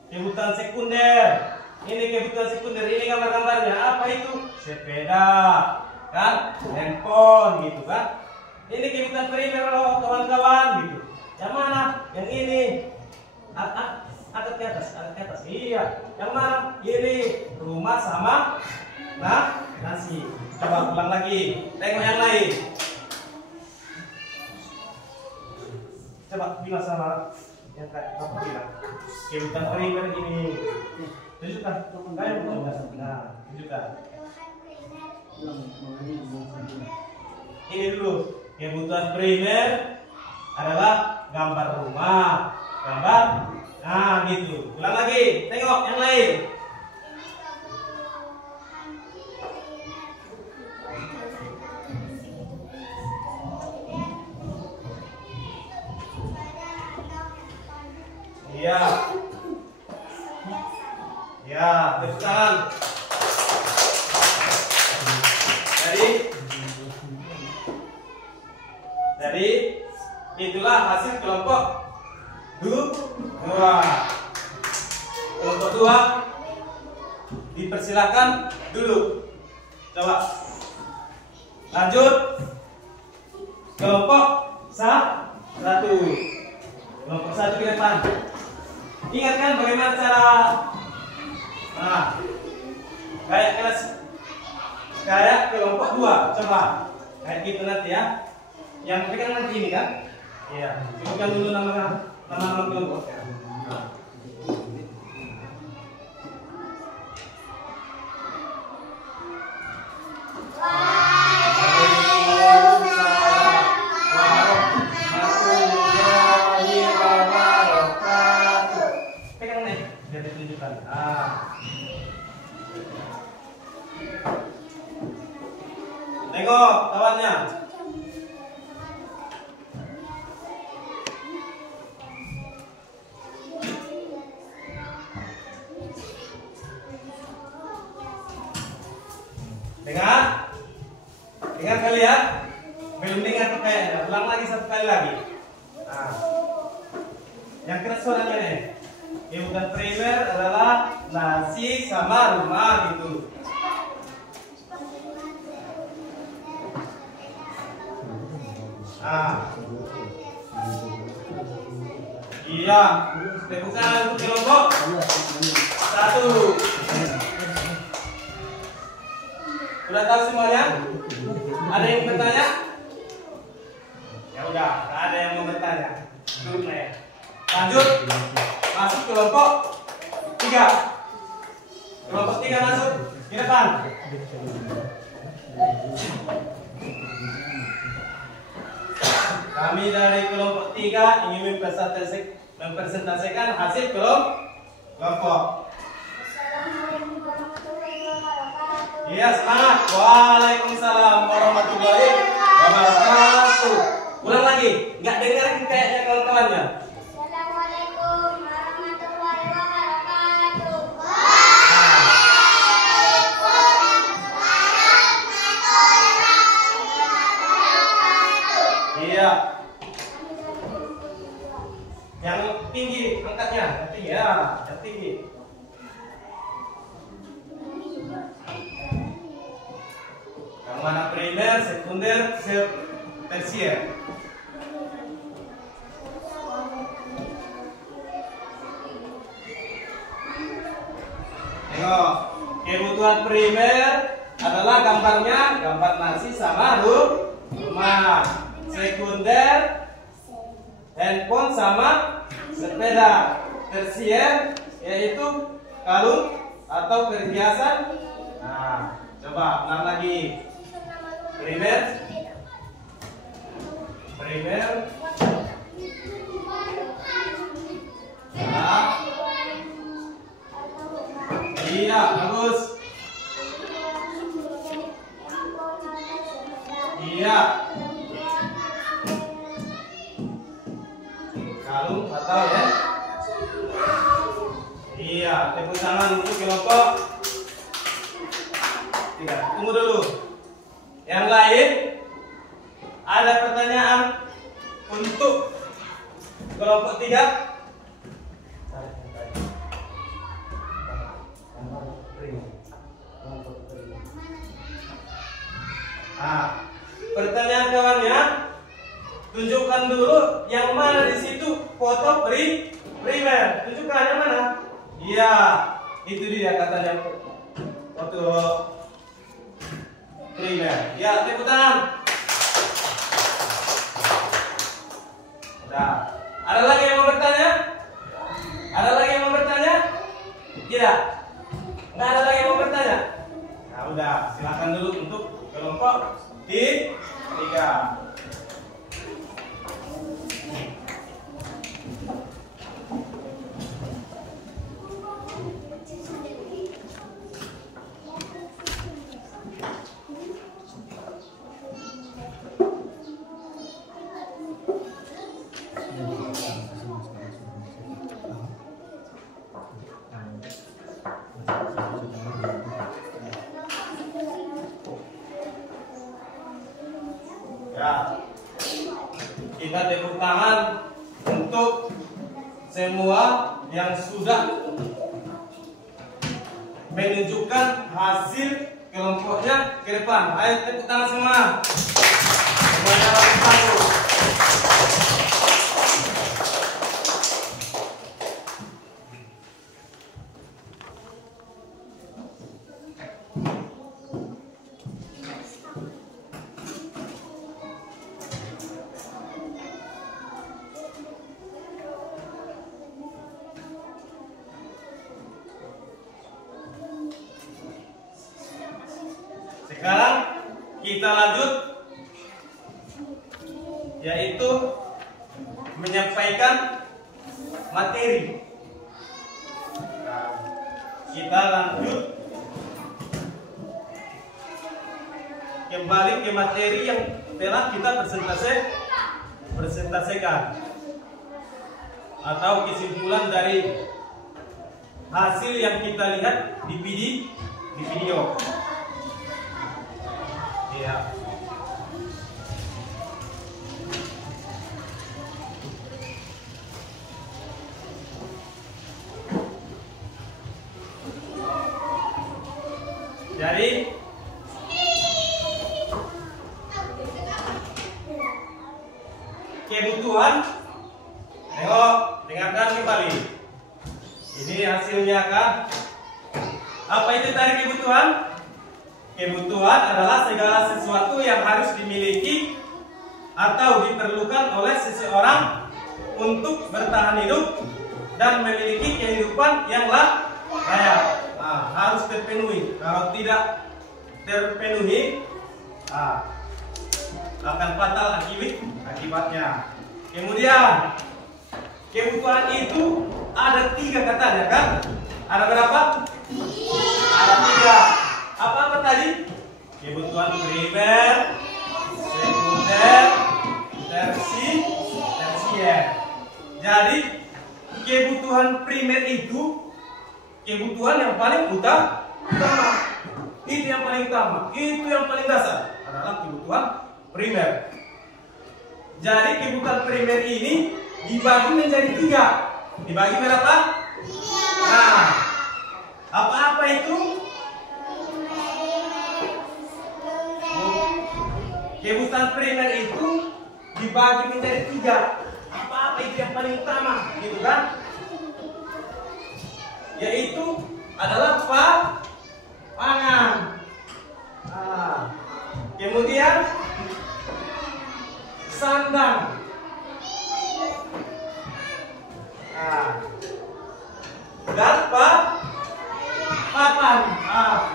kebutuhan sekunder. Ini kebutuhan sekunder, ini gambar-gambarnya. Apa itu? Sepeda, kan? Handphone gitu kan? Ini kebutuhan primer loh kawan-kawan gitu. Yang mana? Yang ini. Angkat ke atas. Iya. Yang mana? Ini rumah sama nasi. Coba ulang lagi. Tengok yang lain. Coba bilang sama yang kayak apa bilang. Kebutuhan primer ini. Tunjukkan. Nah, tunjukkan. Ini dulu. Kebutuhan primer adalah gambar rumah. Gambar. Nah, gitu. Ulang lagi. Tengok yang lain. Iya. Ya, tepuk tangan. Jadi itulah hasil kelompok 2. Kelompok 2 dipersilakan dulu. Coba Lanjut. Kelompok satu. Kelompok satu di depan. Ingatkan bagaimana cara kayak kelompok 2. Coba kayak gitu nanti ya. Yang pegang nanti ini kan? Iya. Sebutkan dulu nama kelompok. Tengok kawannya. Dengar kalian? Belum dengar tuh kayaknya. Ulang lagi satu kali lagi. Nah, yang keras suaranya nih. Kebutuhan primer adalah nasi sama rumah gitu. Iya, tepukan untuk kelompok 1. Udah tahu semuanya? Ada yang bertanya? Ya udah, nggak ada yang mau bertanya. Cukup ya. Lanjut, masuk kelompok 3. Kelompok 3 masuk di depan. Kami dari kelompok 3 ingin mempresentasikan hasil kelompok. Iya, semangat. Waalaikumsalam warahmatullahi wabarakatuh. Ulang lagi, nggak dengar kayaknya kawan-kawannya. Assalamualaikum warahmatullahi wabarakatuh. Iya. Yang tinggi angkatnya, yang tinggi ya, yang tinggi. Yang mana primer, sekunder, tersier. Tengok, kebutuhan primer adalah gambarnya, gambar nasi sama rumah. Sekunder, handphone sama sepeda. Tersier yaitu kalung atau perhiasan. Nah, coba ulang lagi. Primer. Nah. Iya, bagus. Iya. Kalung atau ya? Iya, tepuk tangan untuk kelompok 3. Tunggu dulu. Yang lain ada pertanyaan untuk kelompok 3? Nah, pertanyaan kawannya, tunjukkan dulu yang mana di situ foto primer. Tunjukkan yang mana? Iya, itu dia katanya foto primer. Ya, tepuk tangan. Udah. Ada lagi yang mau bertanya? Ada lagi yang mau bertanya? Tidak. Nggak ada lagi yang mau bertanya? Nah, udah. Silakan dulu untuk kelompok 3. Ya, kita tepuk tangan untuk semua yang sudah menunjukkan hasil kelompoknya ke depan. Ayo tepuk tangan semua. Semuanya harus satu. Sekarang kita lanjut, yaitu menyampaikan materi. Kita lanjut kembali ke materi yang telah kita presentasikan atau kesimpulan dari hasil yang kita lihat di video. Ya. Jadi kebutuhan, tengok, dengarkan kembali. Ini hasilnya kan? Apa itu tadi kebutuhan? Kebutuhan adalah segala sesuatu yang harus dimiliki atau diperlukan oleh seseorang untuk bertahan hidup dan memiliki kehidupan yang layak. Nah, harus terpenuhi. Kalau tidak terpenuhi, akan fatal akibatnya. Kemudian kebutuhan itu ada 3 kata, ya kan? Ada berapa? Ada 3. Apa tadi? Kebutuhan primer, sekunder, tersier. Jadi kebutuhan primer itu kebutuhan yang paling utama. Itu yang paling utama. Itu yang paling dasar adalah kebutuhan primer. Jadi kebutuhan primer ini dibagi menjadi 3. Dibagi berapa? Nah, apa-apa itu? Kebutuhan primer itu dibagi menjadi 3. Apa-apa itu yang paling utama, gitu kan? Yaitu adalah pangan. Kemudian sandang. Dan papan.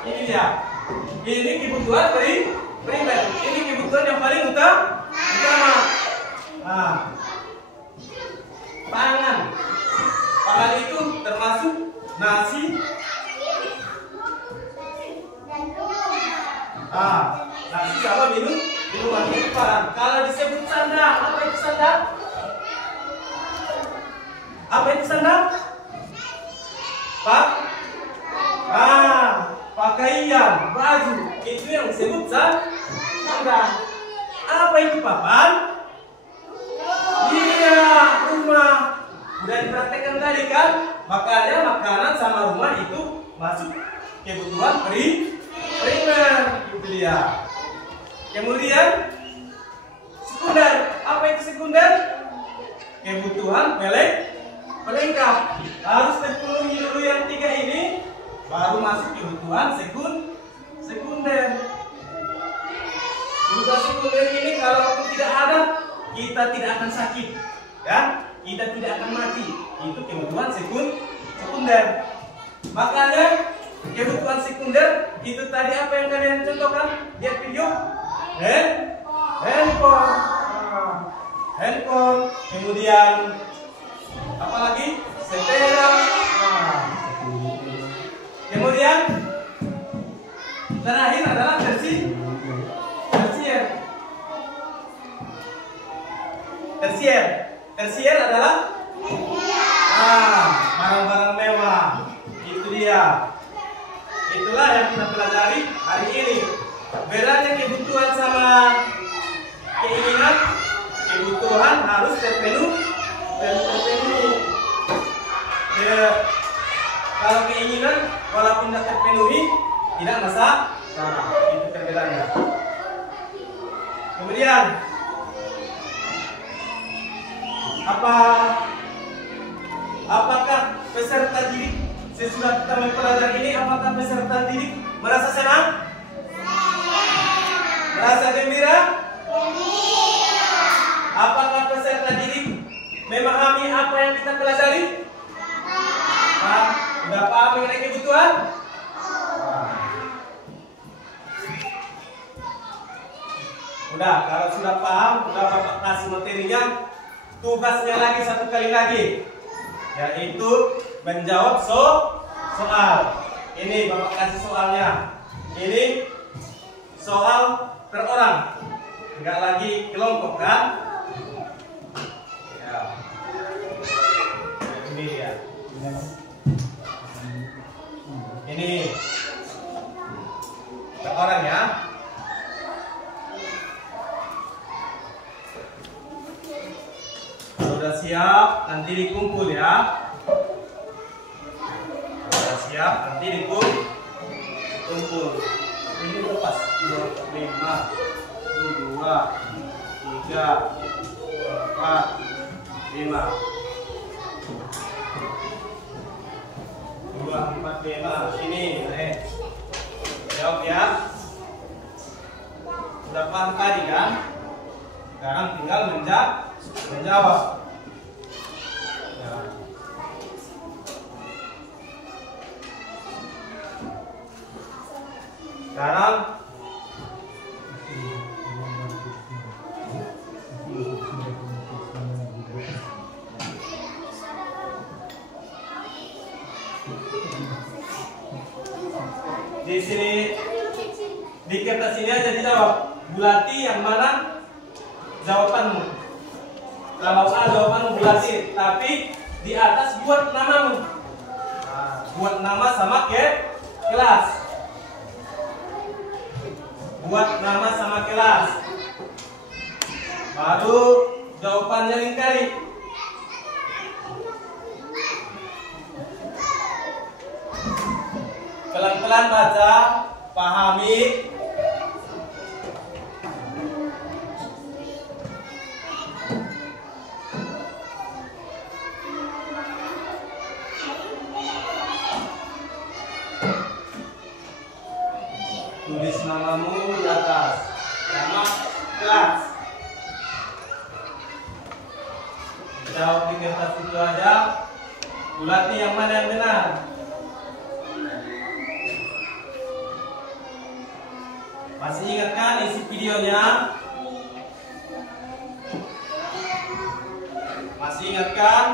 Ini dia. Ini kebutuhan primer. Ini kebutuhan yang paling utama. Pangan. Pangan itu termasuk nasi. Nasi sama minuman kehidupan. Kalau disebut sandang, apa itu sandang? Apa itu sandang? Pakaian, baju, itu yang disebut sandang. Apa itu papan? Iya, rumah. Sudah diperhatikan tadi kan? Makanya makanan sama rumah itu masuk kebutuhan primer, itu dia. Kemudian sekunder. Apa itu sekunder? Kebutuhan pelengkap. Harus terpenuhi dulu yang 3 ini, baru masuk kebutuhan sekunder. Kebutuhan sekunder ini kalau tidak ada, kita tidak akan sakit, ya. Kita tidak akan mati. Itu kebutuhan sekunder. Makanya kebutuhan sekunder itu tadi apa yang kalian contohkan? Lihat video. Handphone. Kemudian apa lagi? Sepeda. Kemudian terakhir adalah tersier. Tersier adalah barang-barang mewah. Itu dia. Itulah yang kita pelajari hari ini. Bedanya kebutuhan sama keinginan. Kebutuhan harus terpenuhi. Kalau keinginan walaupun tidak terpenuhi tidak Nah, itu perbedaannya. Kemudian apakah peserta didik sesudah kita mempelajari ini, apakah peserta didik merasa senang? Merasa gembira? Apakah peserta didik memahami apa yang kita pelajari? Sudah paham mengenai kebutuhan? Udah, kalau sudah paham, udah Bapak kasih materinya, tugasnya lagi satu kali lagi, yaitu menjawab soal. Ini Bapak kasih soalnya. Ini soal per orang, enggak lagi kelompok kan? Ya. Ini dia. Ini per orang ya. Sudah siap, nanti dikumpul ya. Sudah siap, nanti dikumpul. Ini lepas 5, 2, 3, 4, 5. 2, 4, 5. Sini, jawab ya. Sudah paham tadi kan? Sekarang tinggal menjawab. Ya. Sekarang di sini di kertas ini aja dijawab. Bulati yang mana jawabanmu? Kalau A jawabanmu Bulati, tapi di atas buat namamu. Nah, buat nama sama kelas. Buat nama sama kelas. Baru jawabannya lingkari. Pelan-pelan baca, pahami. Tulis namamu di atas, nama kelas. Jawab di kertas itu aja. Bulati yang mana yang benar? Masih ingat kan isi videonya? Masih ingat kan?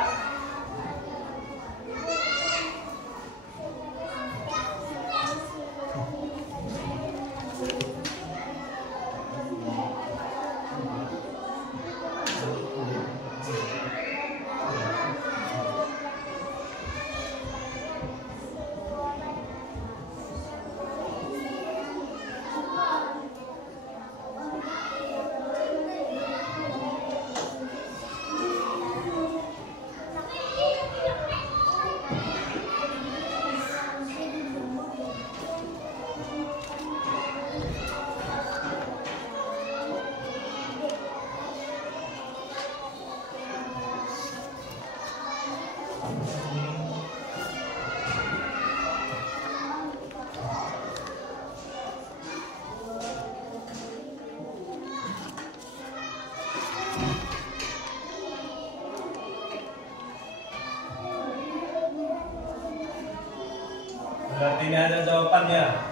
Berarti ini ada jawabannya.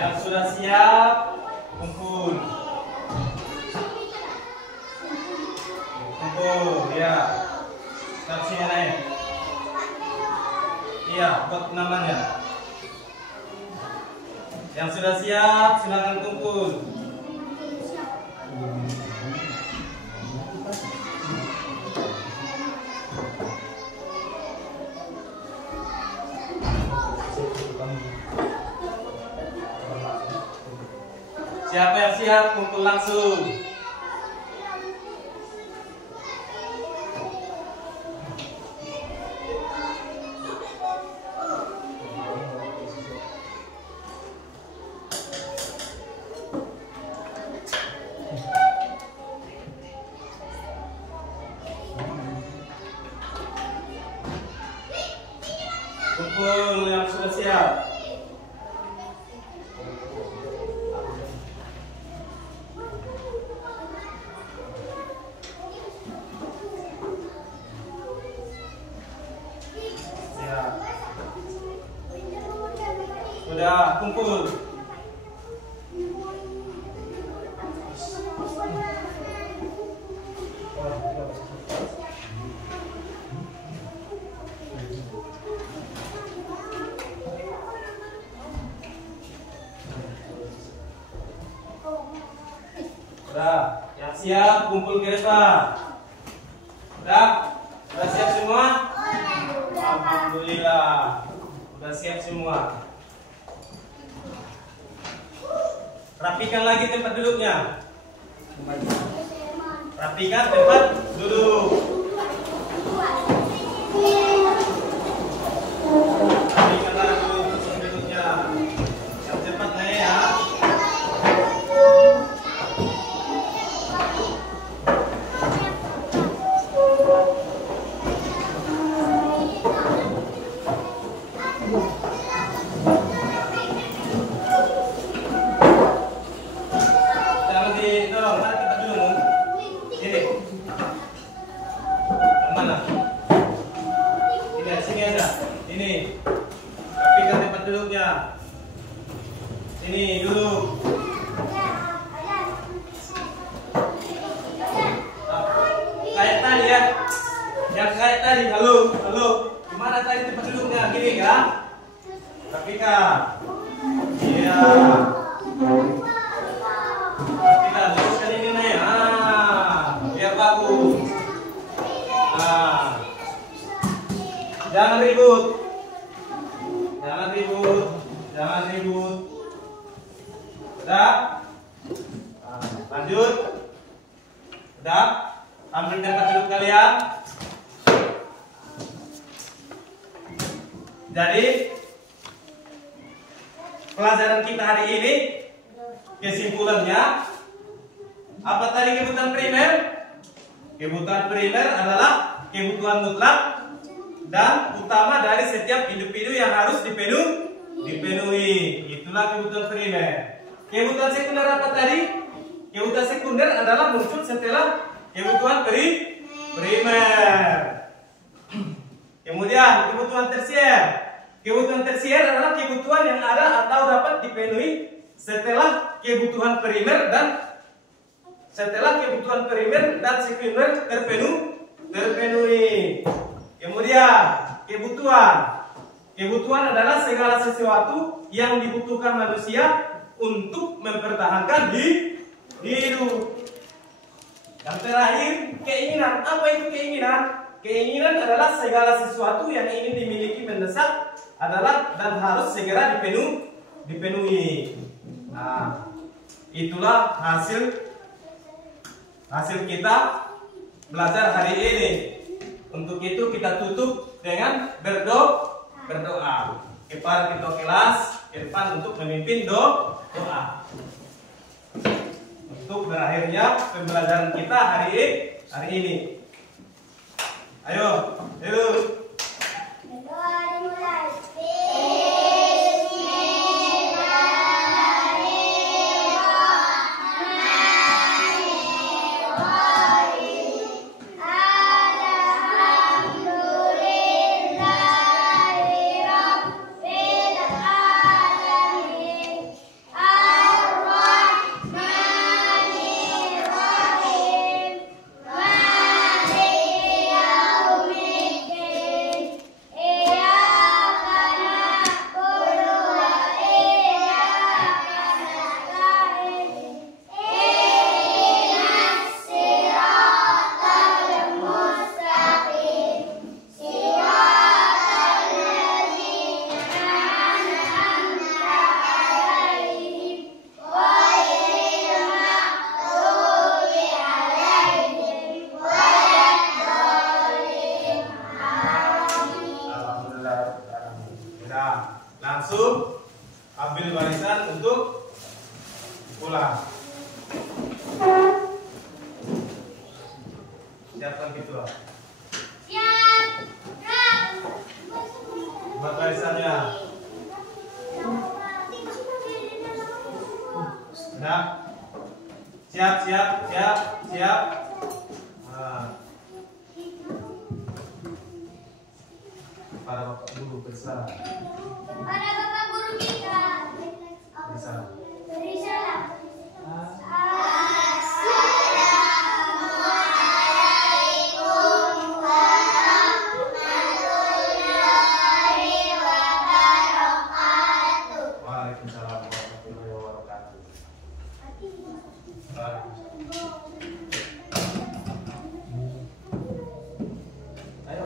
Yang sudah siap, kumpul. Kumpul, ya. Start sini naik. Iya. Iya, buat namanya. Yang sudah siap, silakan kumpul. Siapa yang siap, kumpul langsung. Kumpul yang sudah siap. Siap. Sudah kumpul. Sudah, yang siap kumpul ke depan. Sudah siap semua? Alhamdulillah, sudah siap semua. Rapikan lagi tempat duduknya. Rapikan tempat duduk. Rapikan lagi tempat duduknya. Yang cepat naik ya. Jangan didorong, mana tempat duduk? Sini. Yang mana? Sini aja. Ini. Rapikan tempat duduknya. Sini duduk. Kayak tadi ya. Yang kayak tadi. Halo. Gimana tadi tempat duduknya? Gini kan? Rapikan. Iya. Rapikan. Luruskan ini nih. Biar bagus. Jangan ribut. Udah? Lanjut. Udah? Ambil tempat duduk kalian. Jadi pelajaran kita hari ini kesimpulannya apa tadi kebutuhan primer? Kebutuhan primer adalah kebutuhan mutlak dan utama dari setiap individu yang harus dipenuhi. Itulah kebutuhan primer. Kebutuhan sekunder apa tadi? Kebutuhan sekunder adalah muncul setelah kebutuhan primer. Kemudian kebutuhan tersier. Kebutuhan tersier adalah kebutuhan yang ada atau dapat dipenuhi setelah kebutuhan primer dan sekunder terpenuhi. Kemudian kebutuhan adalah segala sesuatu yang dibutuhkan manusia untuk mempertahankan hidup. Yang terakhir, keinginan. Apa itu keinginan? Keinginan adalah segala sesuatu yang ingin dimiliki mendesak adalah dan harus segera dipenuhi. Nah, itulah hasil kita belajar hari ini. Untuk itu kita tutup dengan berdoa. Kepada ketua kelas Irfan untuk memimpin doa. Untuk berakhirnya pembelajaran kita hari ini. Ayo, Berdoa dimulai. Bismillahirrahmanirrahim. Langsung ambil barisan untuk pulang. Siapkan gitu. Siap. Buat barisannya. Nah. Siap. Nah. Para bapak guru besar. Para bapak guru kita. Besar. Berisalah. Waalaikumsalam warahmatullahi wabarakatuh. Waalaikumsalam.